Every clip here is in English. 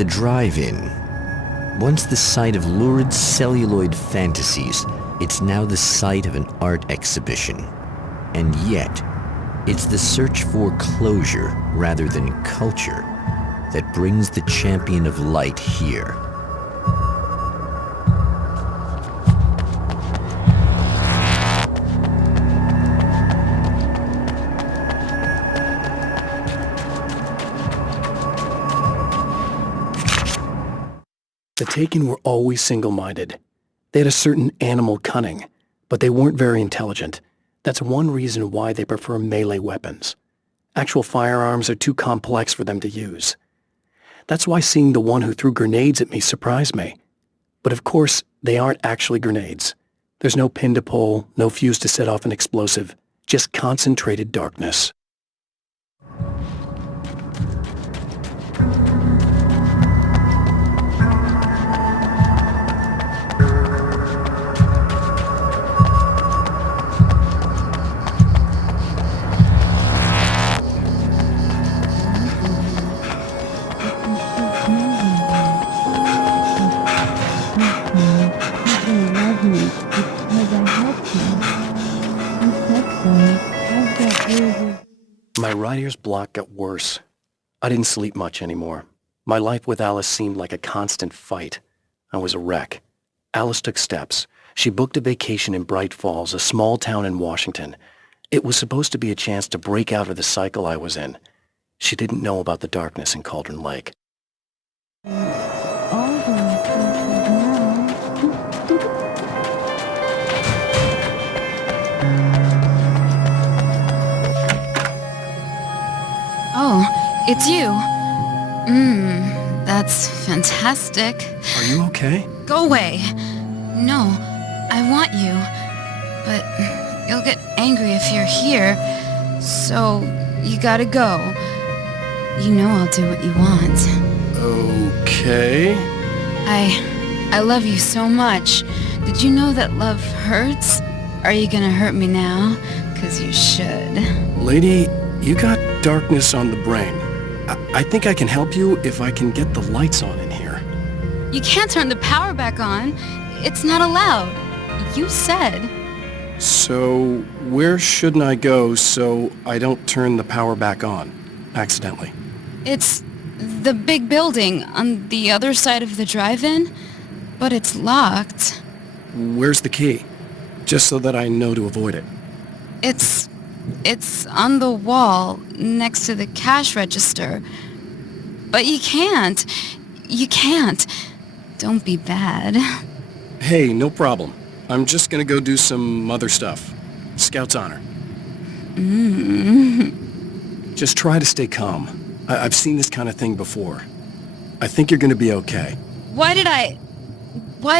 The drive-in. Once the site of lurid celluloid fantasies, it's now the site of an art exhibition. And yet, it's the search for closure rather than culture that brings the champion of light here. The Taken were always single-minded. They had a certain animal cunning, but they weren't very intelligent. That's one reason why they prefer melee weapons. Actual firearms are too complex for them to use. That's why seeing the one who threw grenades at me surprised me. But of course, they aren't actually grenades. There's no pin to pull, no fuse to set off an explosive, just concentrated darkness. My right ear's block got worse. I didn't sleep much anymore. My life with Alice seemed like a constant fight. I was a wreck. Alice took steps. She booked a vacation in Bright Falls, a small town in Washington. It was supposed to be a chance to break out of the cycle I was in. She didn't know about the darkness in Cauldron Lake. Oh, it's you. That's fantastic. Are you okay? Go away. No, I want you. But you'll get angry if you're here. So, you gotta go. You know I'll do what you want. Okay. I love you so much. Did you know that love hurts? Are you gonna hurt me now? 'Cause you should. Lady, you got darkness on the brain. I think I can help you if I can get the lights on in here. You can't turn the power back on. It's not allowed. You said. So, where shouldn't I go so I don't turn the power back on, accidentally? It's the big building on the other side of the drive-in, but it's locked. Where's the key? Just so that I know to avoid it. It's on the wall next to the cash register. But you can't. You can't. Don't be bad. Hey, no problem. I'm just gonna go do some other stuff. Scout's honor. Just try to stay calm. I've seen this kind of thing before. I think you're gonna be okay. Why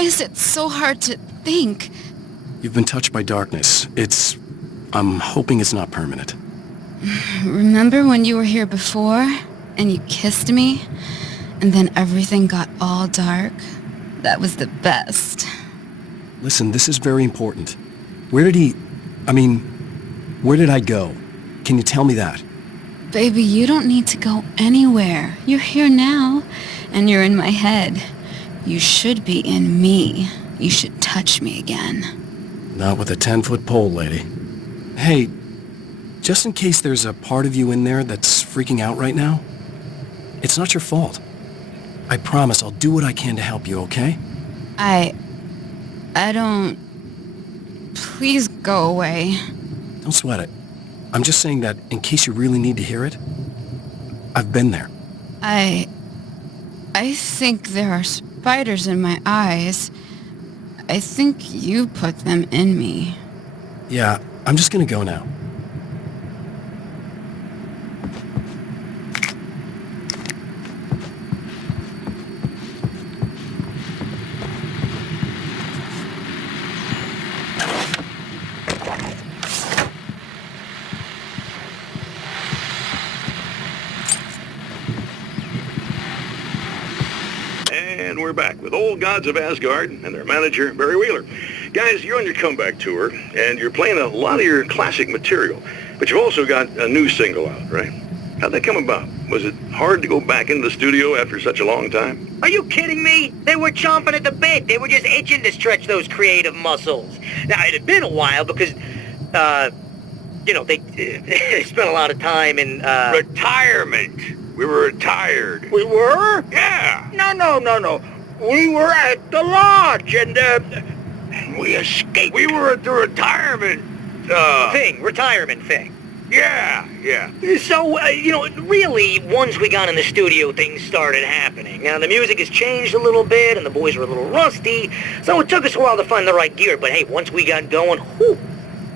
is it so hard to think? You've been touched by darkness. I'm hoping it's not permanent. Remember when you were here before, and you kissed me, and then everything got all dark? That was the best. Listen, this is very important. Where did I go? Can you tell me that? Baby, you don't need to go anywhere. You're here now, and you're in my head. You should be in me. You should touch me again. Not with a 10-foot pole, lady. Hey, just in case there's a part of you in there that's freaking out right now, it's not your fault. I promise I'll do what I can to help you, okay? I don't... Please go away. Don't sweat it. I'm just saying that in case you really need to hear it, I've been there. I think there are spiders in my eyes. I think you put them in me. Yeah, I'm just gonna go now. And we're back with Old Gods of Asgard and their manager, Barry Wheeler. Guys, you're on your comeback tour, and you're playing a lot of your classic material, but you've also got a new single out, right? How'd that come about? Was it hard to go back into the studio after such a long time? Are you kidding me? They were chomping at the bit. They were just itching to stretch those creative muscles. Now, it had been a while because, they spent a lot of time in, Retirement. We were retired. We were? Yeah. No. We were at the lodge, and, we escaped. We were at the retirement, retirement thing. Yeah. So, really, once we got in the studio, things started happening. Now, the music has changed a little bit, and the boys were a little rusty, so it took us a while to find the right gear. But hey, once we got going, whew,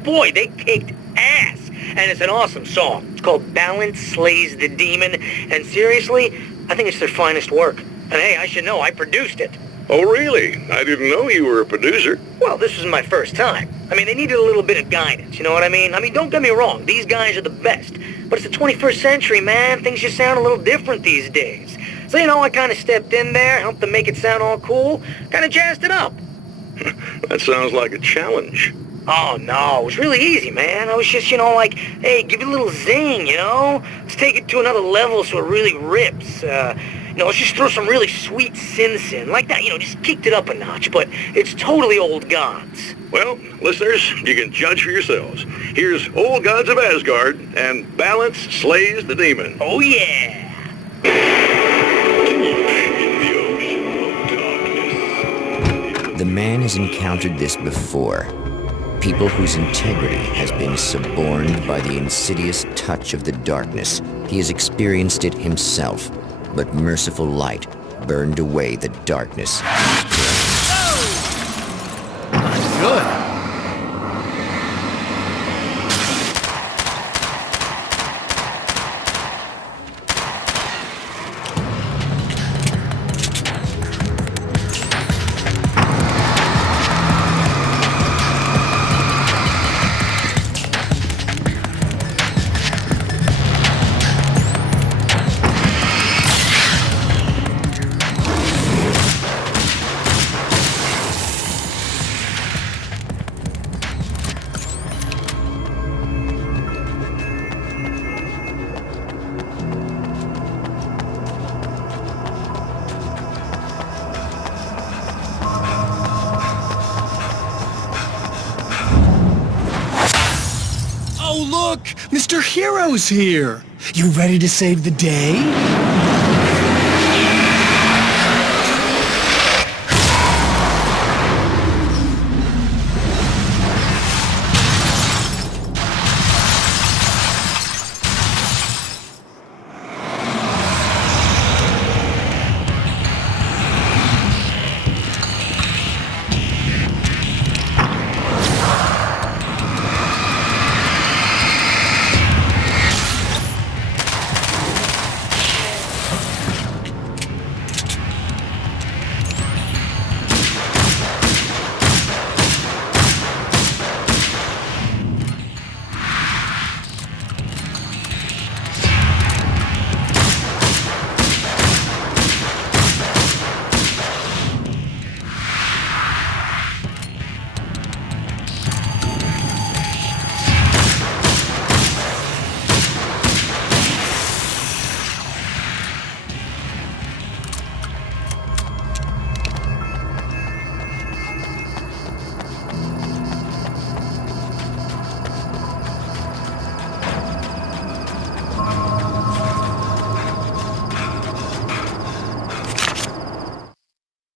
boy, they kicked ass. And it's an awesome song. It's called Balance Slays the Demon, and seriously, I think it's their finest work. And hey, I should know, I produced it. Oh, really? I didn't know you were a producer. Well, this was my first time. I mean, they needed a little bit of guidance, you know what I mean? I mean, don't get me wrong, these guys are the best. But it's the 21st century, man. Things just sound a little different these days. So, I kind of stepped in there, helped them make it sound all cool, kind of jazzed it up. That sounds like a challenge. Oh, no, it was really easy, man. I was just, hey, give it a little zing, Let's take it to another level so it really rips. Let's just throw some really sweet synths in. Like that, just kicked it up a notch, but it's totally old gods. Well, listeners, you can judge for yourselves. Here's Old Gods of Asgard and Balance Slays the Demon. Oh, yeah. The man has encountered this before. People whose integrity has been suborned by the insidious touch of the darkness. He has experienced it himself, but merciful light burned away the darkness. Good. Oh, look! Mr. Hero's here! You ready to save the day?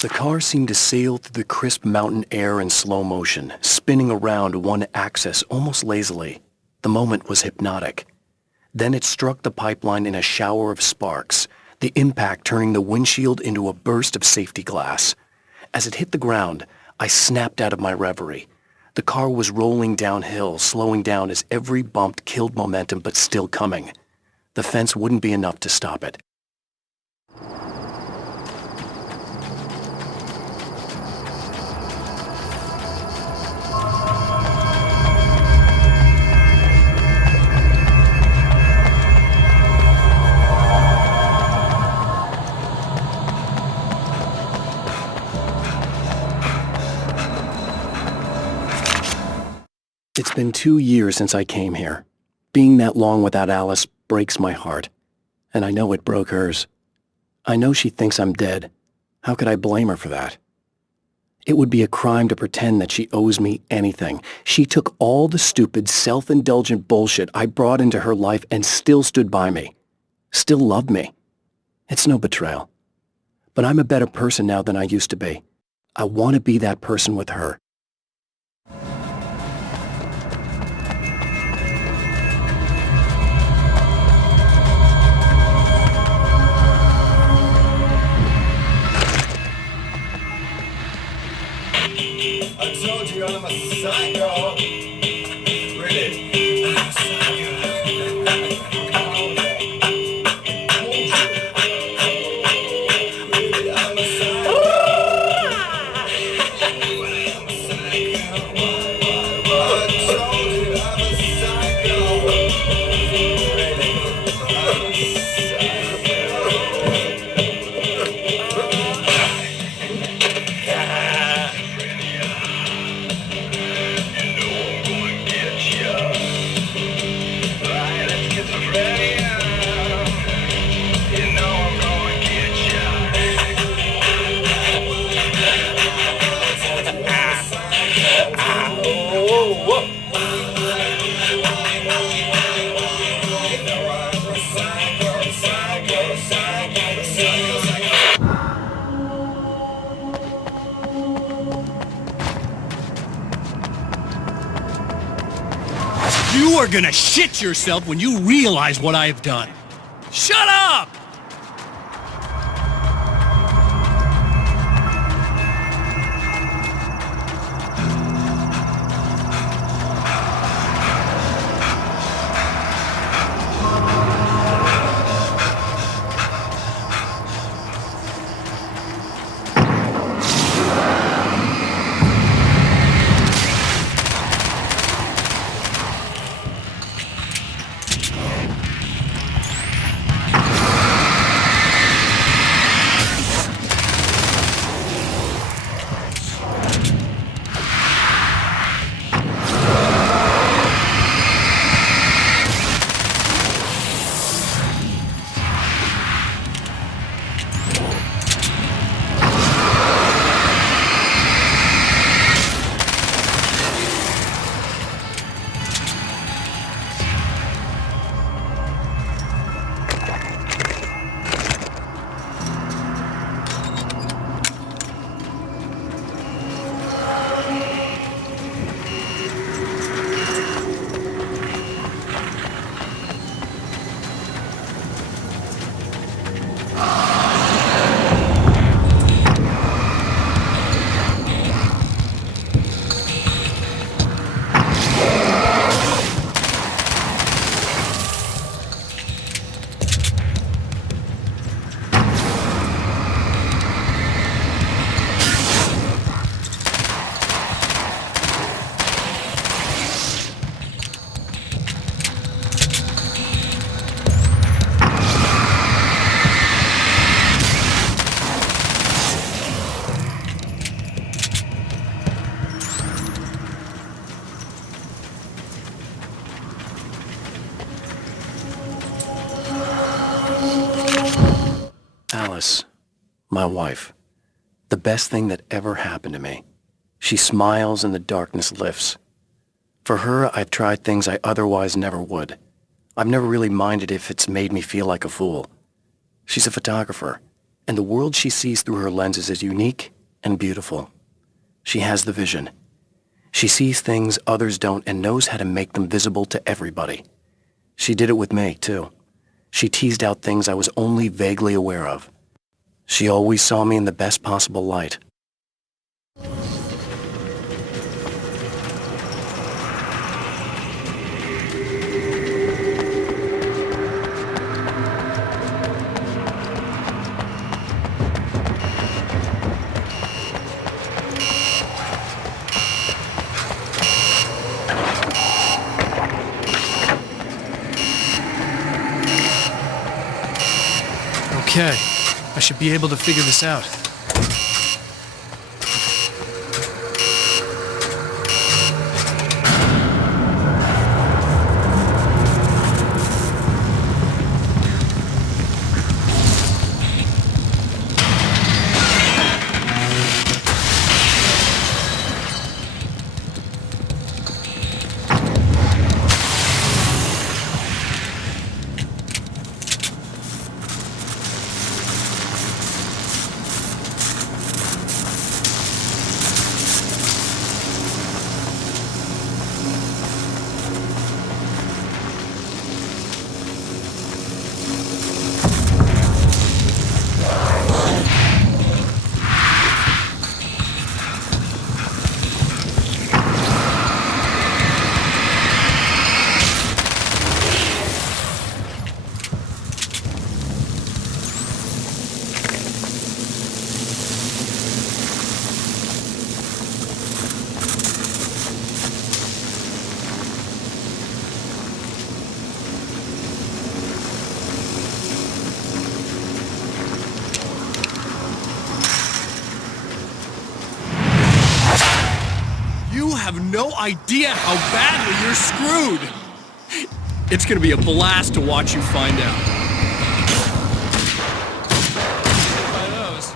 The car seemed to sail through the crisp mountain air in slow motion, spinning around one axis almost lazily. The moment was hypnotic. Then it struck the pipeline in a shower of sparks, the impact turning the windshield into a burst of safety glass. As it hit the ground, I snapped out of my reverie. The car was rolling downhill, slowing down as every bump killed momentum but still coming. The fence wouldn't be enough to stop it. It's been 2 years since I came here. Being that long without Alice breaks my heart. and I know it broke hers. I know she thinks I'm dead. How could I blame her for that? It would be a crime to pretend that she owes me anything. She took all the stupid, self-indulgent bullshit I brought into her life and still stood by me. Still loved me. It's no betrayal. But I'm a better person now than I used to be. I want to be that person with her. I told you I'm a psycho. Really? I'm a psycho. Really, I'm a psycho. You are gonna shit yourself when you realize what I have done. Shut up! Alice, my wife, the best thing that ever happened to me. She smiles and the darkness lifts. For her, I've tried things I otherwise never would. I've never really minded if it's made me feel like a fool. She's a photographer, and the world she sees through her lenses is unique and beautiful. She has the vision. She sees things others don't and knows how to make them visible to everybody. She did it with me, too. She teased out things I was only vaguely aware of. She always saw me in the best possible light. Okay, I should be able to figure this out. no idea how badly you're screwed. It's gonna be a blast to watch you find out. By those.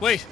Wait.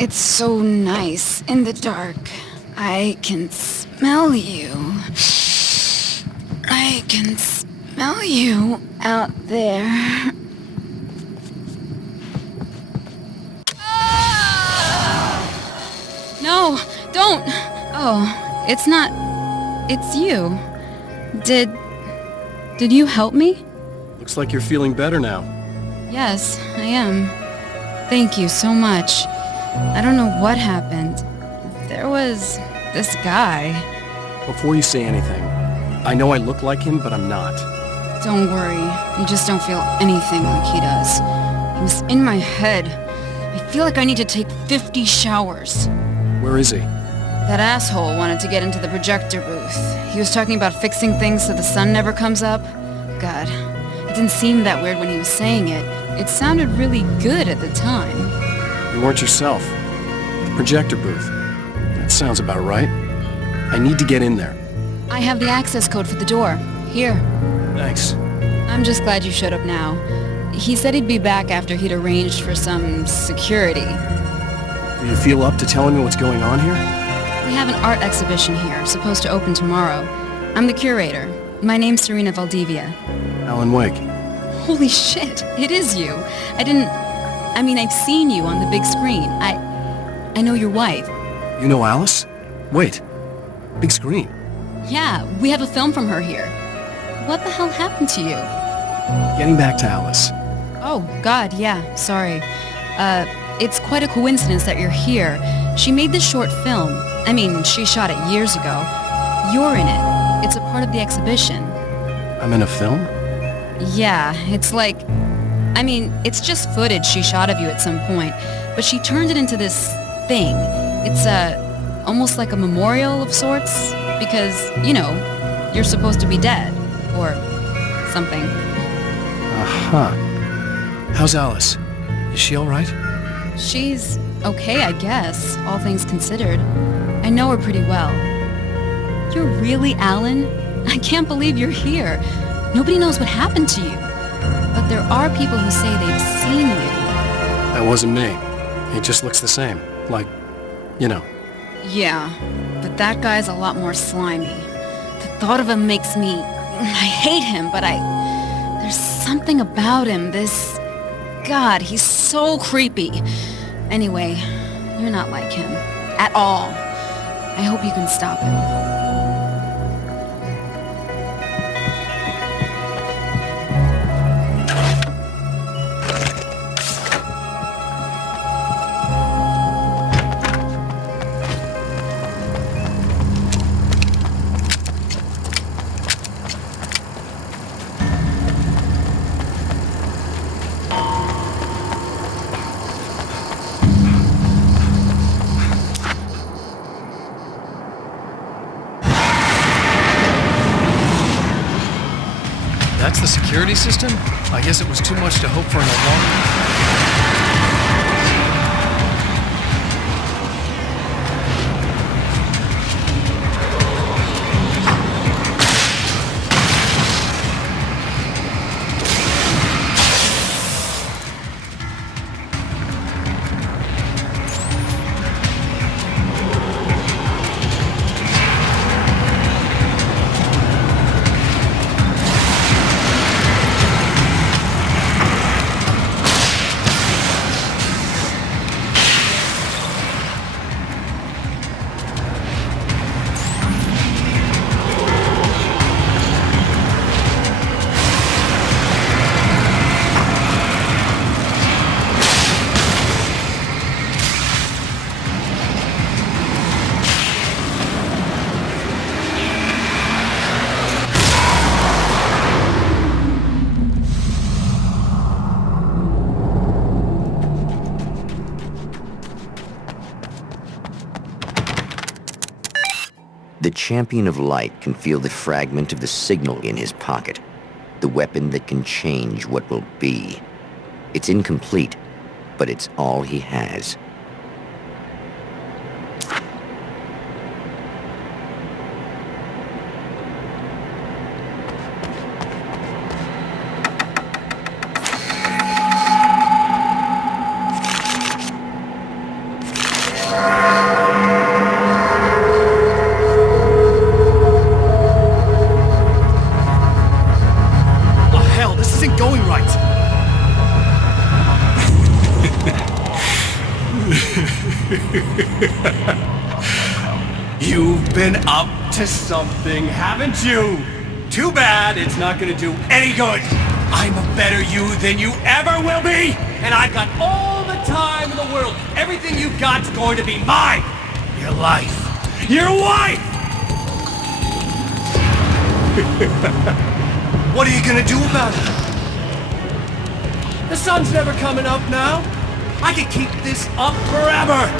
It's so nice in the dark. I can smell you. I can smell you out there. No, don't. Oh, it's not. It's you. Did you help me? Looks like you're feeling better now. Yes, I am. Thank you so much. I don't know what happened. There was this guy. Before you say anything, I know I look like him, but I'm not. Don't worry. You just don't feel anything like he does. He was in my head. I feel like I need to take 50 showers. Where is he? That asshole wanted to get into the projector booth. He was talking about fixing things so the sun never comes up. God, it didn't seem that weird when he was saying it. It sounded really good at the time. You weren't yourself. The projector booth. That sounds about right. I need to get in there. I have the access code for the door. Here. Thanks. I'm just glad you showed up now. He said he'd be back after he'd arranged for some security. Do you feel up to telling me what's going on here? We have an art exhibition here, supposed to open tomorrow. I'm the curator. My name's Serena Valdivia. Alan Wake. Holy shit, it is you. I've seen you on the big screen. I know your wife. You know Alice? Wait. Big screen. Yeah, we have a film from her here. What the hell happened to you? Getting back to Alice. Oh, God, yeah, sorry. It's quite a coincidence that you're here. She made this short film. I mean, she shot it years ago. You're in it. It's a part of the exhibition. I'm in a film? Yeah, it's like... I mean, it's just footage she shot of you at some point, but she turned it into this thing. It's almost like a memorial of sorts, because, you know, you're supposed to be dead, or something. Uh-huh. How's Alice? Is she alright? She's okay, I guess, all things considered. I know her pretty well. You're really Alan? I can't believe you're here. Nobody knows what happened to you. But there are people who say they've seen you. That wasn't me. He just looks the same. Like, you know. Yeah, but that guy's a lot more slimy. The thought of him makes me... I hate him, but there's something about him, this... God, he's so creepy. Anyway, you're not like him. At all. I hope you can stop him. That's the security system? I guess it was too much to hope for in a long... The champion of light can feel the fragment of the signal in his pocket, the weapon that can change what will be. It's incomplete, but it's all he has. You've been up to something, haven't you? Too bad it's not gonna do any good. I'm a better you than you ever will be, and I've got all the time in the world. Everything you've got's going to be mine. Your life. Your wife! What are you gonna do about it? The sun's never coming up now. I can keep this up forever.